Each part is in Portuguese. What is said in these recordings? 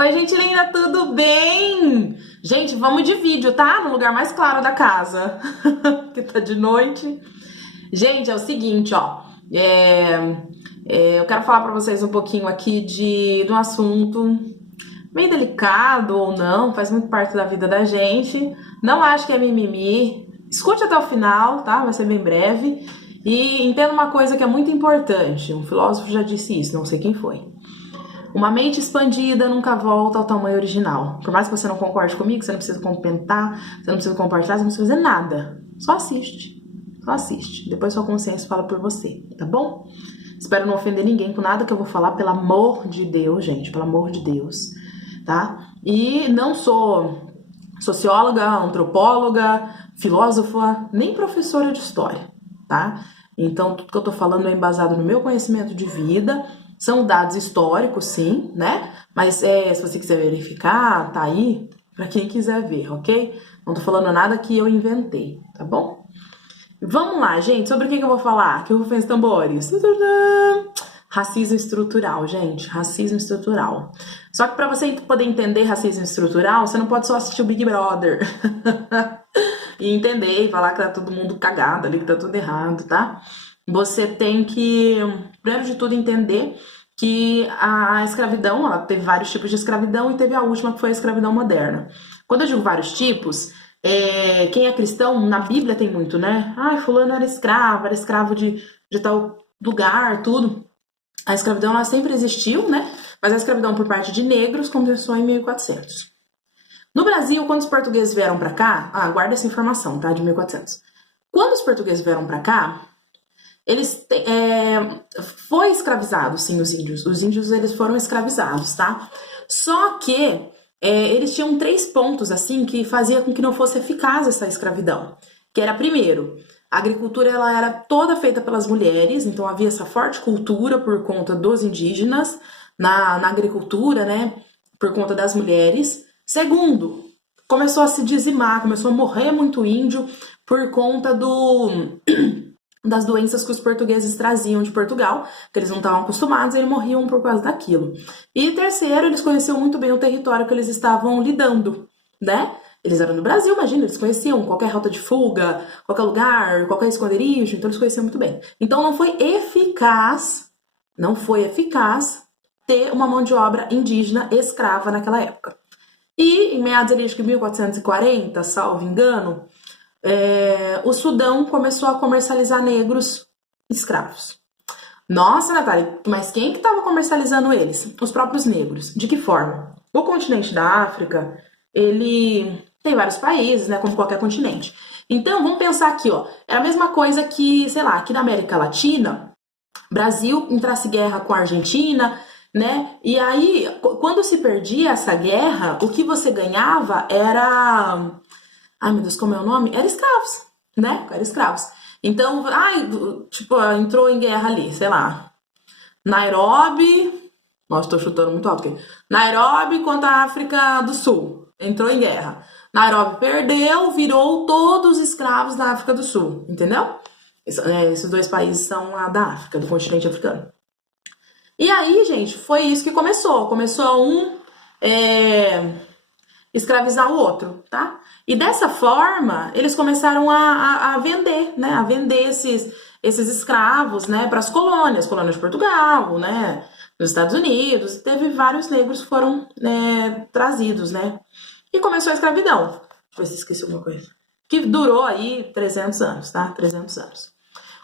Oi, gente linda, tudo bem? Gente, vamos de vídeo, tá? No lugar mais claro da casa, que tá de noite. Gente, é o seguinte, ó. Eu quero falar pra vocês um pouquinho aqui de um assunto meio delicado ou não, faz muito parte da vida da gente. Não acho que é mimimi. Escute até o final, tá? Vai ser bem breve. E entenda uma coisa que é muito importante. Um filósofo já disse isso, não sei quem foi. Uma mente expandida nunca volta ao tamanho original. Por mais que você não concorde comigo, você não precisa comentar, você não precisa compartilhar, você não precisa fazer nada. Só assiste. Só assiste. Depois sua consciência fala por você, tá bom? Espero não ofender ninguém com nada que eu vou falar, pelo amor de Deus, gente, pelo amor de Deus, tá? E não sou socióloga, antropóloga, filósofa, nem professora de história, tá? Então, tudo que eu tô falando é embasado no meu conhecimento de vida, são dados históricos, sim, né? Mas se você quiser verificar, tá aí para quem quiser ver, ok? Não tô falando nada que eu inventei, tá bom? Vamos lá, gente, sobre o que eu vou falar? Que eu vou fazer tambores. Racismo estrutural, gente, racismo estrutural. Só que para você poder entender racismo estrutural, você não pode só assistir o Big Brother e entender e falar que tá todo mundo cagado ali, que tá tudo errado, tá? Você tem que, primeiro de tudo, entender que a escravidão, ela teve vários tipos de escravidão e teve a última que foi a escravidão moderna. Quando eu digo vários tipos, quem é cristão, na Bíblia tem muito, né? Ai, fulano era escravo de tal lugar, tudo. A escravidão, ela sempre existiu, né? Mas a escravidão por parte de negros começou em 1400. No Brasil, quando os portugueses vieram para cá, guarda essa informação, tá? De 1400. Quando os portugueses vieram para cá, foi escravizado, sim, os índios. Os índios, eles foram escravizados, tá? Só que eles tinham 3 pontos, assim, que fazia com que não fosse eficaz essa escravidão. Que era, primeiro, a agricultura, ela era toda feita pelas mulheres, então havia essa forte cultura por conta dos indígenas na agricultura, né? Por conta das mulheres. Segundo, começou a se dizimar, começou a morrer muito índio por conta das doenças que os portugueses traziam de Portugal, que eles não estavam acostumados, e eles morriam por causa daquilo. E terceiro, eles conheciam muito bem o território que eles estavam lidando, né? Eles eram do Brasil, imagina, eles conheciam qualquer rota de fuga, qualquer lugar, qualquer esconderijo, então eles conheciam muito bem. Então não foi eficaz ter uma mão de obra indígena escrava naquela época. E em meados ali, acho que 1440, salvo engano, o Sudão começou a comercializar negros escravos. Nossa, Natália, mas quem que estava comercializando eles? Os próprios negros. De que forma? O continente da África, ele tem vários países, né, como qualquer continente. Então, vamos pensar aqui, ó, é a mesma coisa que, sei lá, aqui na América Latina, Brasil entrasse guerra com a Argentina, né? E aí, quando se perdia essa guerra, o que você ganhava era... Ai, meu Deus, como é o nome? Era escravos, né? Era escravos. Então, tipo, entrou em guerra ali, sei lá. Nairobi... Nossa, tô chutando muito alto aqui. Nairobi contra a África do Sul. Entrou em guerra. Nairobi perdeu, virou todos os escravos da África do Sul, entendeu? Esses 2 países são da África, do continente africano. E aí, gente, foi isso que começou. Começou um escravizar o outro, tá? E dessa forma, eles começaram a vender, né? A vender esses escravos, né? Para as colônias de Portugal, né? Nos Estados Unidos. E teve vários negros que foram trazidos, né? E começou a escravidão. Deixa eu ver se esqueci alguma coisa. Que durou aí 300 anos, tá? 300 anos.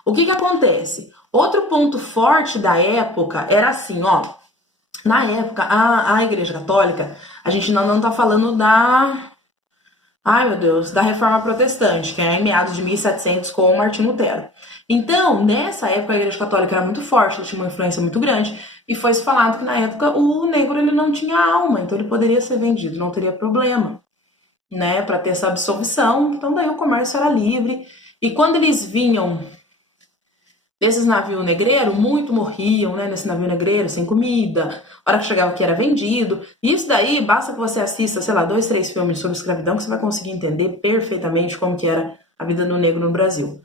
O que acontece? Outro ponto forte da época era assim, ó. Na época, a Igreja Católica, a gente não tá falando ai meu Deus, da Reforma Protestante, que é em meados de 1700 com Martinho Lutero. Então, nessa época, a Igreja Católica era muito forte, ela tinha uma influência muito grande, e foi falado que na época o negro ele não tinha alma, então ele poderia ser vendido, não teria problema, né, para ter essa absolvição. Então daí o comércio era livre, e quando eles vinham desses navios negreiros, muito morriam, né, nesse navio negreiro, sem comida, a hora que chegava aqui era vendido. E isso daí, basta que você assista, sei lá, 2, 3 filmes sobre escravidão, que você vai conseguir entender perfeitamente como que era a vida do negro no Brasil.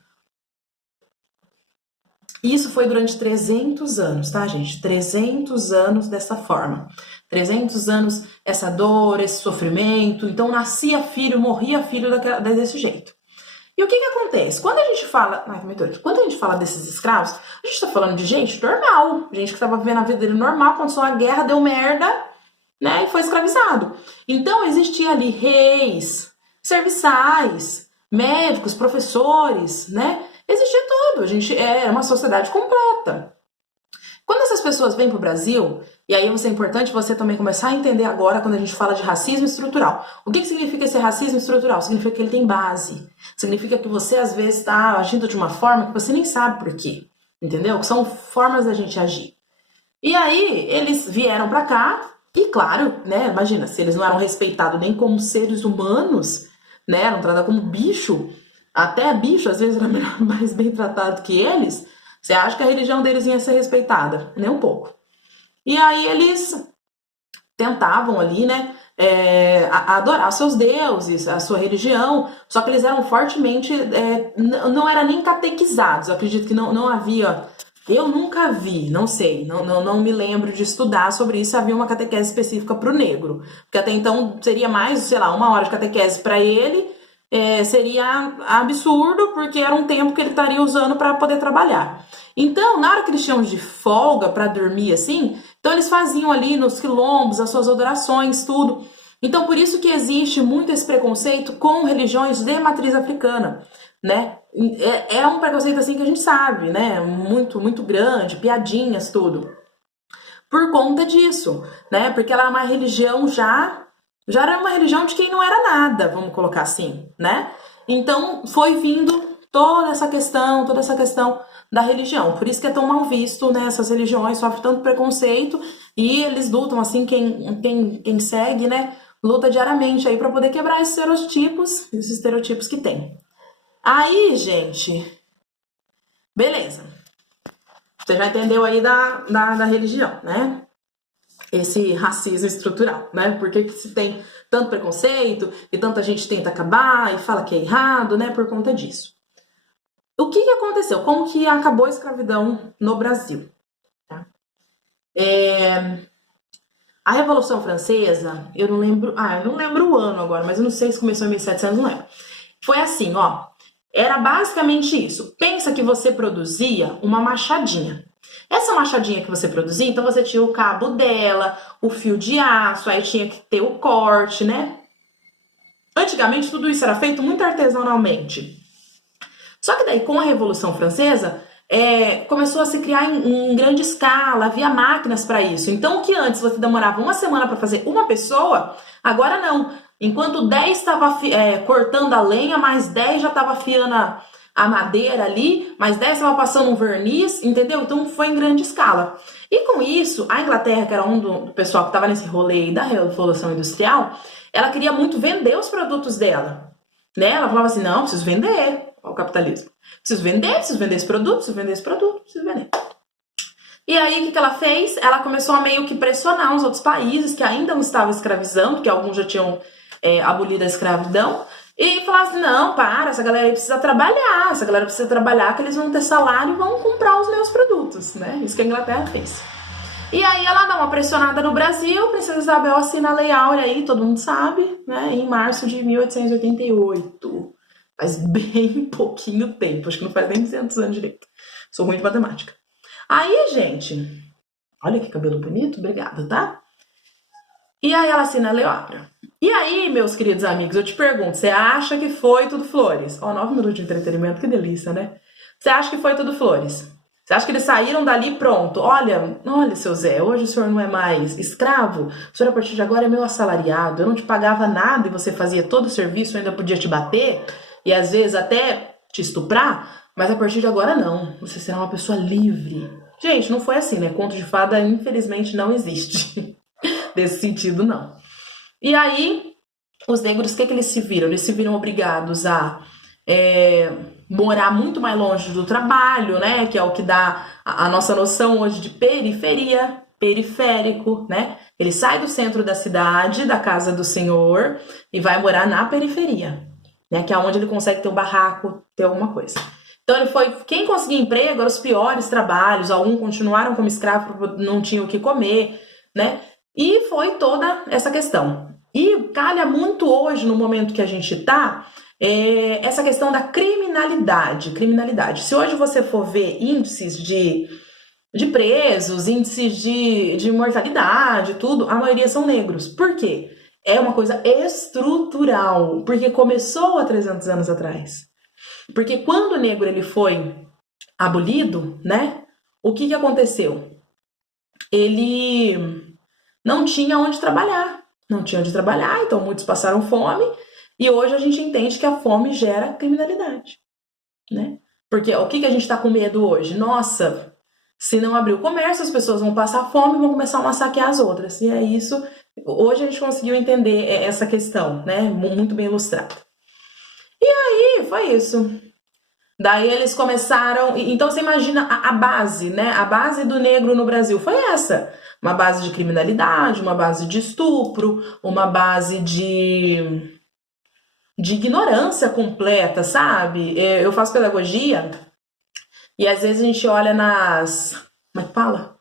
E isso foi durante 300 anos, tá, gente? 300 anos dessa forma. 300 anos essa dor, esse sofrimento. Então nascia filho, morria filho desse jeito. E o que acontece? Quando a gente fala, quando a gente fala desses escravos, a gente está falando de gente normal, gente que estava vivendo a vida dele normal, aconteceu uma guerra, deu merda, né, e foi escravizado. Então existia ali reis, serviçais, médicos, professores, né? Existia tudo. A gente é uma sociedade completa. Quando essas pessoas vêm para o Brasil, e aí é importante você também começar a entender agora quando a gente fala de racismo estrutural. O que significa esse racismo estrutural? Significa que ele tem base. Significa que você às vezes está agindo de uma forma que você nem sabe por quê. Entendeu? Que são formas da gente agir. E aí eles vieram para cá e claro, né, imagina, se eles não eram respeitados nem como seres humanos, né, eram tratados como bicho, até bicho às vezes era mais bem tratado que eles, você acha que a religião deles ia ser respeitada? Nem um pouco. E aí eles tentavam ali, né, adorar seus deuses, a sua religião, só que eles eram fortemente, não era nem catequizados, eu acredito que não havia, eu nunca vi, não sei, não me lembro de estudar sobre isso, havia uma catequese específica para o negro, porque até então seria mais, sei lá, 1 hora de catequese para ele, seria absurdo, porque era um tempo que ele estaria usando para poder trabalhar. Então, na hora que eles tinham de folga para dormir assim, então eles faziam ali nos quilombos as suas adorações, tudo. Então, por isso que existe muito esse preconceito com religiões de matriz africana, né? É um preconceito assim que a gente sabe, né? Muito, muito grande, piadinhas, tudo. Por conta disso, né? Porque ela é uma religião já era uma religião de quem não era nada, vamos colocar assim, né? Então, foi vindo toda essa questão da religião. Por isso que é tão mal visto, né? Essas religiões sofrem tanto preconceito e eles lutam, assim, quem segue, né? Luta diariamente aí para poder quebrar esses estereotipos que tem. Aí, gente, beleza. Você já entendeu aí da religião, né? Esse racismo estrutural, né? Por que se tem tanto preconceito e tanta gente tenta acabar e fala que é errado, né? Por conta disso. O que aconteceu? Como que acabou a escravidão no Brasil? Tá? A Revolução Francesa, eu não lembro o ano agora, mas eu não sei se começou em 1700, não lembro. Foi assim, ó, era basicamente isso. Pensa que você produzia uma machadinha. Essa machadinha que você produzia, então você tinha o cabo dela, o fio de aço, aí tinha que ter o corte, né? Antigamente tudo isso era feito muito artesanalmente. Só que daí com a Revolução Francesa, começou a se criar em grande escala, havia máquinas para isso. Então o que antes você demorava 1 semana para fazer uma pessoa, agora não. Enquanto 10 estava cortando a lenha, mais 10 já estava afiando a madeira ali, mais 10 estava passando um verniz, entendeu? Então foi em grande escala. E com isso, a Inglaterra, que era do pessoal que estava nesse rolê aí da Revolução Industrial, ela queria muito vender os produtos dela. Né? Ela falava assim, não, preciso vender. Olha o capitalismo. Preciso vender esse produto, preciso vender. E aí, o que ela fez? Ela começou a meio que pressionar os outros países que ainda não estavam escravizando, porque alguns já tinham abolido a escravidão, e falar assim, não, essa galera aí precisa trabalhar, que eles vão ter salário e vão comprar os meus produtos, né? Isso que a Inglaterra fez. E aí ela dá uma pressionada no Brasil, a Princesa Isabel assina a Lei Áurea aí, todo mundo sabe, né? Em março de 1888. Faz bem pouquinho tempo, acho que não faz nem 200 anos direito. Sou ruim de matemática. Aí, gente, olha que cabelo bonito, obrigada, tá? E aí ela assina a Lei Áurea. E aí, meus queridos amigos, eu te pergunto, você acha que foi tudo flores? 9 minutos de entretenimento, que delícia, né? Você acha que foi tudo flores? Você acha que eles saíram dali pronto? Olha, seu Zé, hoje o senhor não é mais escravo, o senhor a partir de agora é meu assalariado, eu não te pagava nada e você fazia todo o serviço, eu ainda podia te bater e às vezes até te estuprar, mas a partir de agora não, você será uma pessoa livre. Gente, não foi assim, né? Conto de fada infelizmente não existe, desse sentido não. E aí, os negros, o que eles se viram? Eles se viram obrigados a morar muito mais longe do trabalho, né? Que é o que dá a nossa noção hoje de periferia, periférico, né? Ele sai do centro da cidade, da casa do senhor, e vai morar na periferia, né? Que é onde ele consegue ter um barraco, ter alguma coisa. Então quem conseguia emprego eram os piores trabalhos, alguns continuaram como escravo, não tinham o que comer, né? E foi toda essa questão. E calha muito hoje, no momento que a gente está, essa questão da criminalidade. Se hoje você for ver índices de presos, índices de mortalidade, tudo, a maioria são negros. Por quê? É uma coisa estrutural, porque começou há 300 anos atrás. Porque quando o negro ele foi abolido, né? O que aconteceu? Ele não tinha onde trabalhar. Não tinha onde trabalhar, então muitos passaram fome. E hoje a gente entende que a fome gera criminalidade, né? Porque o que a gente está com medo hoje? Nossa, se não abrir o comércio, as pessoas vão passar fome e vão começar a massacrar as outras. E é isso. Hoje a gente conseguiu entender essa questão, né? Muito bem ilustrada. E aí, foi isso. Daí eles começaram. Então você imagina a base, né? A base do negro no Brasil foi essa. Uma base de criminalidade, uma base de estupro, uma base de ignorância completa, sabe? Eu faço pedagogia e às vezes a gente olha nas. Como é que fala?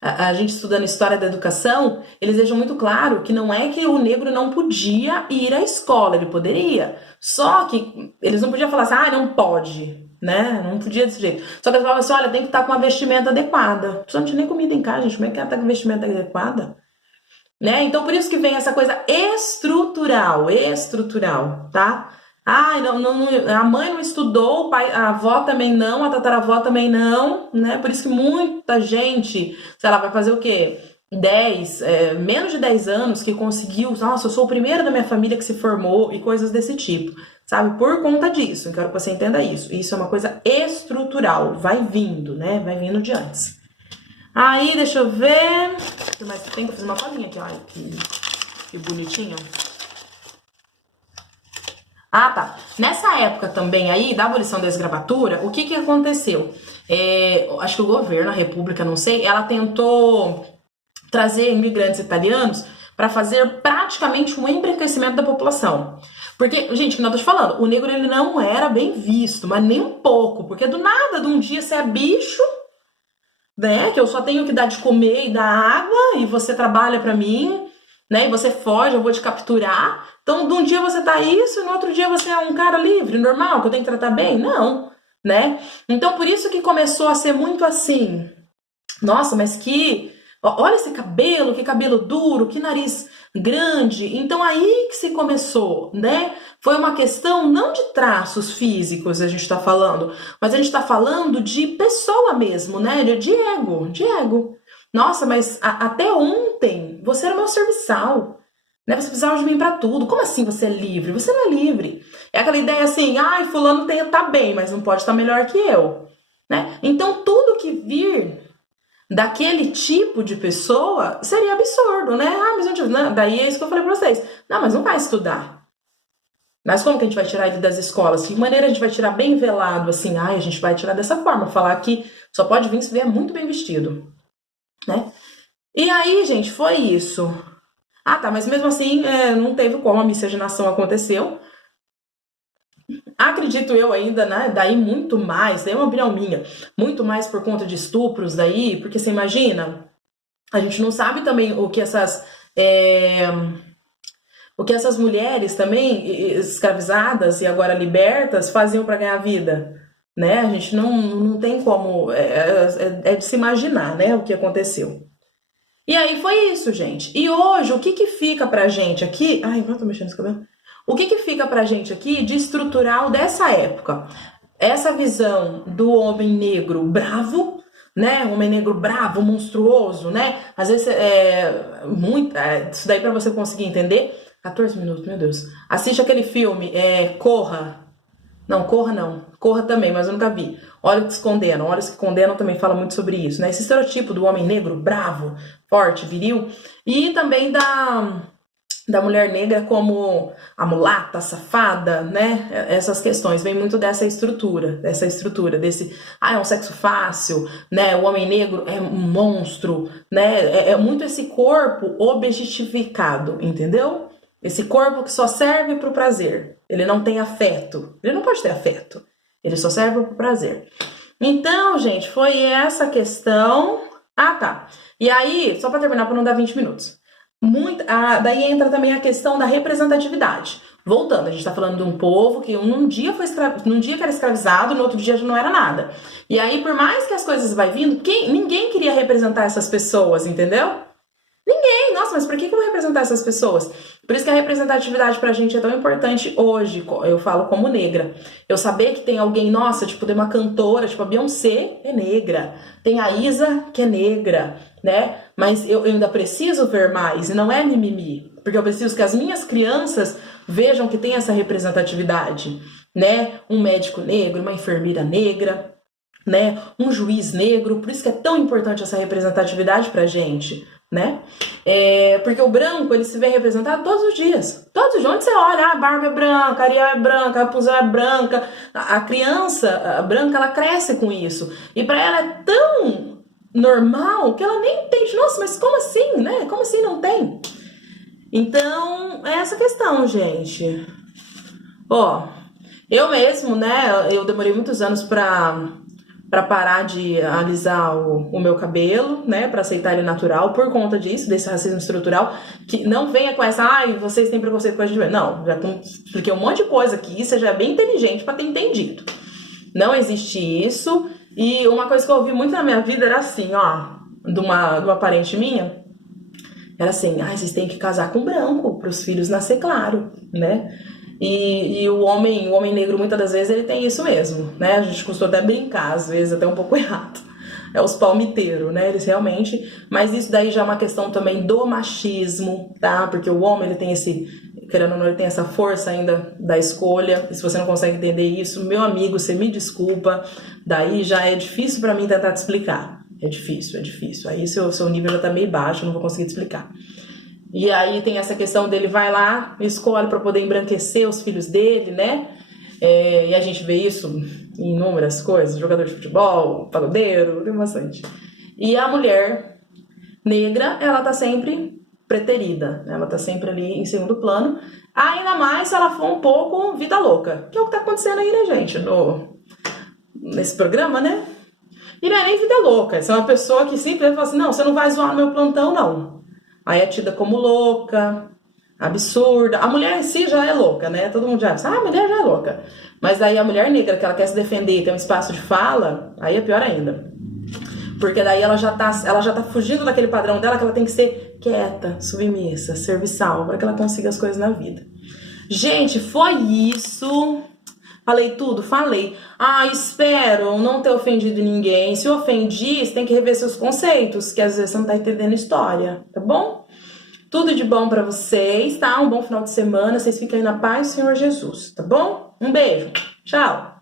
A gente estudando história da educação, eles deixam muito claro que não é que o negro não podia ir à escola, ele poderia. Só que eles não podiam falar assim, não pode, né? Não podia desse jeito. Só que eles falavam assim, olha, tem que estar com uma vestimenta adequada. A pessoa não tinha nem comida em casa, gente, como é que ela tá com vestimenta adequada? Né? Então, por isso que vem essa coisa estrutural, tá? A mãe não estudou, o pai, a avó também não, a tataravó também não, né? Por isso que muita gente, sei lá, vai fazer o quê? Menos de 10 anos que conseguiu, nossa, eu sou o primeiro da minha família que se formou e coisas desse tipo, sabe? Por conta disso, eu quero que você entenda isso. Isso é uma coisa estrutural, vai vindo, né? Vai vindo de antes. Aí, deixa eu ver. Mas tem que fazer uma colinha aqui, olha que bonitinho. Ah, tá. Nessa época também aí, da abolição da escravatura, o que aconteceu? Acho que o governo, a república, não sei, ela tentou trazer imigrantes italianos para fazer praticamente um embranquecimento da população. Porque, gente, que eu tô te falando, o negro ele não era bem visto, mas nem um pouco, porque do nada, de um dia você é bicho, né, que eu só tenho que dar de comer e dar água, e você trabalha para mim, né, e você foge, eu vou te capturar. Então, de um dia você tá isso, e no outro dia você é um cara livre, normal, que eu tenho que tratar bem? Não, né? Então, por isso que começou a ser muito assim, nossa, mas olha esse cabelo, que cabelo duro, que nariz grande. Então aí que se começou, né? Foi uma questão não de traços físicos a gente está falando, mas a gente está falando de pessoa mesmo, né? De ego. Nossa, mas até ontem você era meu serviçal, né? Você precisava de mim para tudo. Como assim você é livre? Você não é livre. É aquela ideia assim, fulano tá bem, mas não pode estar melhor que eu, né? Então tudo que vir daquele tipo de pessoa seria absurdo, né? Mas não, daí é isso que eu falei pra vocês. Não, mas não vai estudar. Mas como que a gente vai tirar ele das escolas? Que maneira a gente vai tirar bem velado, assim? A gente vai tirar dessa forma, falar que só pode vir se vier muito bem vestido, né? E aí, gente, foi isso. Tá, mas mesmo assim, não teve como, a miscigenação aconteceu. Acredito eu ainda, né, daí muito mais, daí é uma opinião minha, muito mais por conta de estupros daí, porque você imagina, a gente não sabe também o que essas mulheres também escravizadas e agora libertas faziam para ganhar vida, né? A gente não tem como, de se imaginar, né, o que aconteceu. E aí foi isso, gente. E hoje, o que fica pra gente aqui... eu tô mexendo nesse cabelo. O que fica pra gente aqui de estrutural dessa época? Essa visão do homem negro bravo, né? Um homem negro bravo, monstruoso, né? Às vezes isso daí pra você conseguir entender. 14 minutos, meu Deus. Assiste aquele filme, Corra. Não, Corra não. Corra também, mas eu nunca vi. Olhos que Condenam. Olhos que Condenam também fala muito sobre isso, né? Esse estereotipo do homem negro, bravo, forte, viril. E também da mulher negra como a mulata, a safada, né? Essas questões. Vem muito dessa estrutura desse... é um sexo fácil, né? O homem negro é um monstro, né? É muito esse corpo objetificado, entendeu? Esse corpo que só serve para o prazer. Ele não tem afeto. Ele não pode ter afeto. Ele só serve para o prazer. Então, gente, foi essa questão. Ah, tá. E aí, só para terminar, para não dar 20 minutos. Daí entra também a questão da representatividade. Voltando, a gente está falando de um povo que num dia num dia que era escravizado, no outro dia já não era nada. E aí, por mais que as coisas vai vindo, ninguém queria representar essas pessoas, entendeu? Ninguém, nossa, mas por que eu vou representar essas pessoas? Por isso que a representatividade pra gente é tão importante hoje, eu falo como negra. Eu saber que tem alguém, nossa, tipo, tem uma cantora, tipo, a Beyoncé é negra, tem a Isa que é negra, né? Mas eu ainda preciso ver mais, e não é mimimi, porque eu preciso que as minhas crianças vejam que tem essa representatividade, né? Um médico negro, uma enfermeira negra, né? Um juiz negro, por isso que é tão importante essa representatividade pra gente, né? Porque o branco, ele se vê representado todos os dias. Todos os dias. Onde você olha, a barba é branca, a Ariel é branca, a Rapunzel é branca. A criança branca, ela cresce com isso. E pra ela é tão normal que ela nem entende. Nossa, mas como assim, né? Como assim não tem? Então, é essa questão, gente. Ó, eu mesmo, né? Eu demorei muitos anos pra parar de alisar o meu cabelo, né, pra aceitar ele natural, por conta disso, desse racismo estrutural, que não venha com essa, ai, vocês têm preconceito com a gente. Não, já expliquei um monte de coisa aqui, você já é bem inteligente pra ter entendido. Não existe isso, e uma coisa que eu ouvi muito na minha vida era assim, ó, de uma parente minha, era assim, ai, vocês têm que casar com branco, pros filhos nascer claro, né? E o homem negro, muitas das vezes, ele tem isso mesmo, né? A gente costuma até brincar, às vezes, até um pouco errado. É os palmiteiros, né? Eles realmente... Mas isso daí já é uma questão também do machismo, tá? Porque o homem, ele tem esse... Querendo ou não, ele tem essa força ainda da escolha. E se você não consegue entender isso, meu amigo, você me desculpa. Daí já é difícil pra mim tentar te explicar. É difícil, é difícil. Aí seu nível já tá meio baixo, eu não vou conseguir te explicar. E aí tem essa questão dele vai lá, escolhe para poder embranquecer os filhos dele, né? E a gente vê isso em inúmeras coisas, jogador de futebol, pagodeiro, tem bastante. E a mulher negra, ela tá sempre preterida, ela tá sempre ali em segundo plano, ainda mais se ela for um pouco vida louca, que é o que tá acontecendo aí, né, gente, nesse programa, né? E não é nem vida louca, essa é uma pessoa que simplesmente fala assim, não, você não vai zoar no meu plantão, não. Aí é tida como louca, absurda. A mulher em si já é louca, né? Todo mundo já diz, a mulher já é louca. Mas daí a mulher negra, que ela quer se defender e tem um espaço de fala, aí é pior ainda. Porque daí ela já tá fugindo daquele padrão dela, que ela tem que ser quieta, submissa, serviçal, para que ela consiga as coisas na vida. Gente, foi isso. Falei tudo? Falei. Espero não ter ofendido ninguém. Se ofendi, você tem que rever seus conceitos, que às vezes você não tá entendendo história, tá bom? Tudo de bom pra vocês, tá? Um bom final de semana. Vocês fiquem aí na paz do Senhor Jesus, tá bom? Um beijo. Tchau.